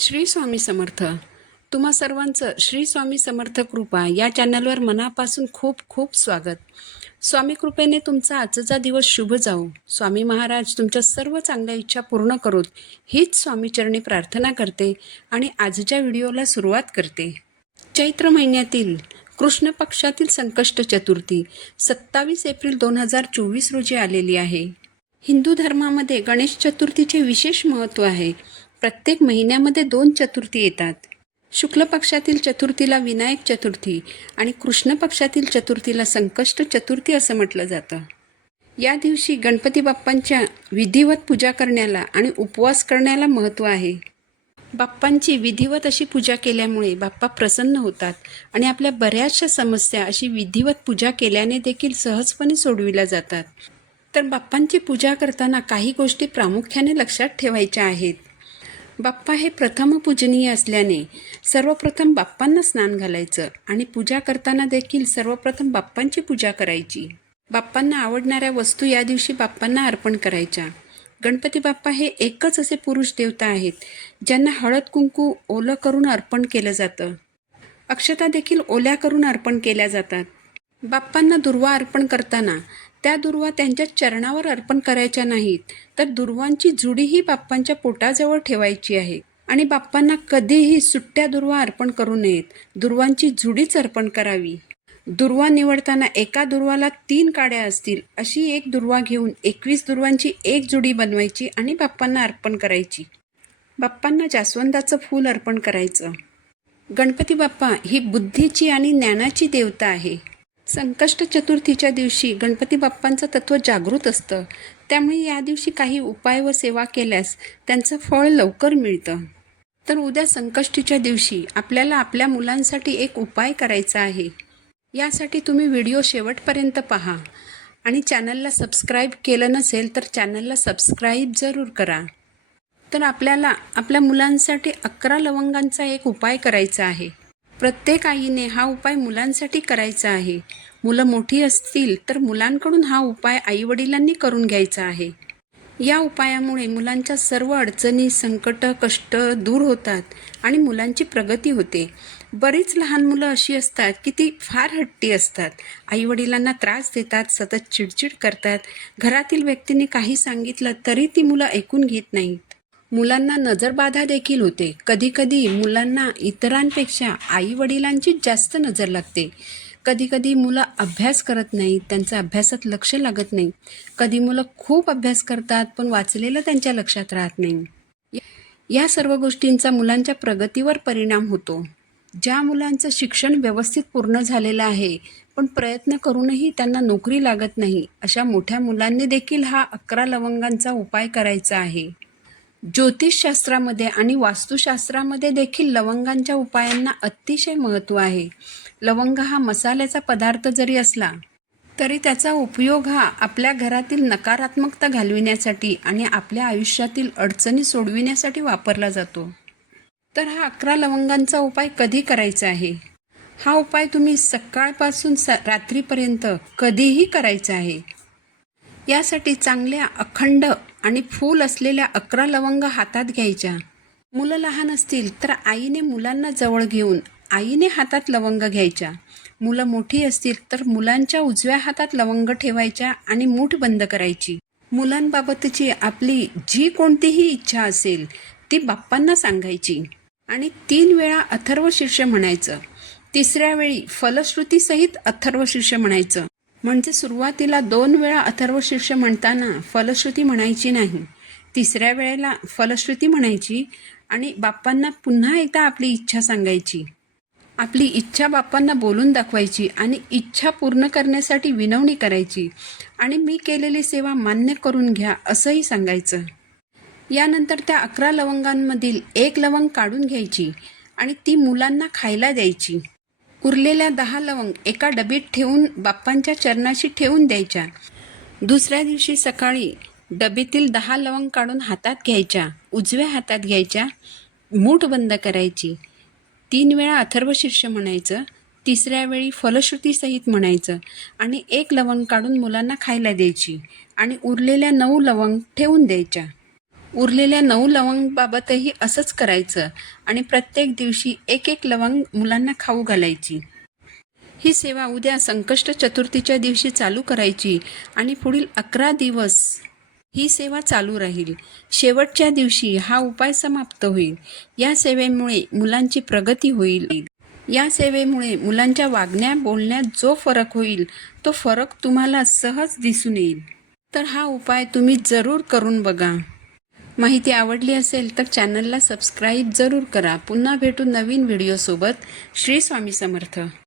श्री स्वामी समर्थ. तुम्हा सर्वांचं श्री स्वामी समर्थ कृपा या चॅनलवर मनापासून खूप खूप स्वागत. स्वामी कृपेने तुमचा आजचा दिवस शुभ जाऊ. स्वामी महाराज तुमच्या सर्व चांगल्या इच्छा पूर्ण करोत हीच स्वामीचरणी प्रार्थना करते आणि आजच्या व्हिडिओला सुरुवात करते. चैत्र महिन्यातील कृष्ण पक्षातील संकष्ट चतुर्थी 27 एप्रिल 2024 रोजी आलेली आहे. हिंदू धर्मामध्ये गणेश चतुर्थीचे विशेष महत्त्व आहे. प्रत्येक महिन्यामध्ये 2 चतुर्थी येतात. शुक्ल पक्षातील चतुर्थीला विनायक चतुर्थी आणि कृष्ण पक्षातील चतुर्थीला संकष्ट चतुर्थी असं म्हटलं जातं. या दिवशी गणपती बाप्पांच्या विधिवत पूजा करण्याला आणि उपवास करण्याला महत्त्व आहे. बाप्पांची विधिवत अशी पूजा केल्यामुळे बाप्पा प्रसन्न होतात आणि आपल्या बऱ्याचशा समस्या अशी विधिवत पूजा केल्याने देखील सहजपणे सोडविल्या जातात. तर बाप्पांची पूजा करताना काही गोष्टी प्रामुख्याने लक्षात ठेवायच्या आहेत. बाप्पा हे प्रथम पूजनीय असल्याने सर्वप्रथम बाप्पांना स्नान घालायचं आणि पूजा करताना देखील सर्वप्रथम बाप्पांची पूजा करायची. बाप्पांना आवडणाऱ्या वस्तू या दिवशी बाप्पांना अर्पण करायच्या. गणपती बाप्पा हे एकच असे पुरुष देवता आहेत ज्यांना हळद कुंकू ओलं करून अर्पण केलं जातं. अक्षता देखील ओल्या करून अर्पण केल्या जातात. बाप्पांना दुर्वा अर्पण करताना त्या दुर्वा त्यांच्या चरणावर अर्पण करायच्या नाहीत, तर दुर्वांची जुडीही बाप्पांच्या पोटाजवळ ठेवायची आहे आणि बाप्पांना कधीही सुट्ट्या दुर्वा अर्पण करू नयेत. दुर्वांची जुडीच अर्पण करावी. दुर्वा निवडताना एका दुर्वाला 3 काड्या असतील अशी एक दुर्वा घेऊन 21 दुर्वांची एक जुडी बनवायची आणि बाप्पांना अर्पण करायची. बाप्पांना जास्वंदाचं फूल अर्पण करायचं. गणपती बाप्पा ही बुद्धीची आणि ज्ञानाची देवता आहे. संकष्ट चतुर्थीच्या दिवशी गणपती बाप्पांचं तत्त्व जागृत असतं, त्यामुळे या दिवशी काही उपाय व सेवा केल्यास त्यांचं फळ लवकर मिळतं. तर उद्या संकष्टीच्या दिवशी आपल्याला आपल्या मुलांसाठी एक उपाय करायचा आहे. यासाठी तुम्ही व्हिडिओ शेवटपर्यंत पहा आणि चॅनलला सबस्क्राईब केलं नसेल तर चॅनलला सबस्क्राईब जरूर करा. तर आपल्याला आपल्या मुलांसाठी 11 लवंगांचा एक उपाय करायचा आहे. प्रत्येक आईने हा उपाय मुलांसाठी करायचा आहे. मुलं मोठी असतील तर मुलांकडून हा उपाय आईवडिलांनी करून घ्यायचा आहे. या उपायामुळे मुलांच्या सर्व अडचणी, संकट, कष्ट दूर होतात आणि मुलांची प्रगती होते. बरीच लहान मुलं अशी असतात की ती फार हट्टी असतात. आईवडिलांना त्रास देतात, सतत चिडचिड करतात. घरातील व्यक्तींनी काही सांगितलं तरी ती मुलं ऐकून घेत नाहीत. मुलांना नजरबाधा देखील होते. कधीकधी मुलांना इतरांपेक्षा आईवडिलांचीच जास्त नजर लागते. कधीकधी मुलं अभ्यास करत नाहीत, त्यांचं अभ्यासात लक्ष लागत नाही. कधी मुलं खूप अभ्यास करतात पण वाचलेलं त्यांच्या लक्षात राहत नाही. या सर्व गोष्टींचा मुलांच्या प्रगतीवर परिणाम होतो. ज्या मुलांचं शिक्षण व्यवस्थित पूर्ण झालेलं आहे पण प्रयत्न करूनही त्यांना नोकरी लागत नाही, अशा मोठ्या मुलांनी देखील हा 11 लवंगांचा उपाय करायचा आहे. ज्योतिषशास्त्रामध्ये आणि वास्तुशास्त्रामध्ये देखील लवंगांच्या उपायांना अतिशय महत्त्व आहे. लवंग हा मसाल्याचा पदार्थ जरी असला तरी त्याचा उपयोग हा आपल्या घरातील नकारात्मकता घालविण्यासाठी आणि आपल्या आयुष्यातील अडचणी सोडविण्यासाठी वापरला जातो. तर हा 11 लवंगांचा उपाय कधी करायचा आहे? हा उपाय तुम्ही सकाळपासून रात्रीपर्यंत कधीही करायचा आहे. यासाठी चांगल्या अखंड आणि फूल असलेल्या 11 लवंग हातात घ्यायच्या. मुलं लहान असतील तर आईने मुलांना जवळ घेऊन आईने हातात लवंग घ्यायच्या. मुलं मोठी असतील तर मुलांच्या उजव्या हातात लवंग ठेवायच्या आणि मूठ बंद करायची. मुलांबाबतची आपली जी कोणतीही इच्छा असेल ती बाप्पांना सांगायची आणि 3 वेळा अथर्वशीर्ष म्हणायचं. 3ऱ्या वेळी फलश्रुतीसहित अथर्वशीर्ष म्हणायचं. म्हणजे सुरुवातीला 2 वेळा अथर्वशीर्ष म्हणताना फलश्रुती म्हणायची नाही. 3ऱ्या वेळेला फलश्रुती म्हणायची आणि बाप्पांना पुन्हा एकदा आपली इच्छा सांगायची. आपली इच्छा बाप्पांना बोलून दाखवायची आणि इच्छा पूर्ण करण्यासाठी विनवणी करायची आणि मी केलेली सेवा मान्य करून घ्या असंही सांगायचं. यानंतर त्या 11 लवंगांमधील 1 लवंग काढून घ्यायची आणि ती मुलांना खायला द्यायची. उरलेल्या 10 लवंग एका डबीत ठेवून बाप्पांच्या चरणाशी ठेवून द्यायच्या. दुसऱ्या दिवशी सकाळी डबीतील 10 लवंग काढून हातात घ्यायच्या. उजव्या हातात घ्यायच्या, मूठ बंद करायची. 3 वेळा अथर्वशीर्ष म्हणायचं. 3ऱ्या वेळी फलश्रुतीसहित म्हणायचं आणि 1 लवंग काढून मुलांना खायला द्यायची आणि उरलेल्या 9 लवंग ठेवून द्यायच्या. उरलेल्या 9 लवंगबाबतही असंच करायचं आणि प्रत्येक दिवशी एक एक लवंग मुलांना खाऊ घालायची. ही सेवा उद्या संकष्ट चतुर्थीच्या दिवशी चालू करायची आणि पुढील 11 दिवस ही सेवा चालू राहील. शेवटच्या दिवशी हा उपाय समाप्त होईल. या सेवेमुळे मुलांची प्रगती होईल. या सेवेमुळे मुलांच्या वागण्या बोलण्यात जो फरक होईल तो फरक तुम्हाला सहज दिसून येईल. तर हा उपाय तुम्ही जरूर करून बघा. माहिती आवडली असेल तर चॅनलला सबस्क्राईब जरूर करा. पुन्हा भेटू नवीन व्हिडिओसोबत. श्री स्वामी समर्थ.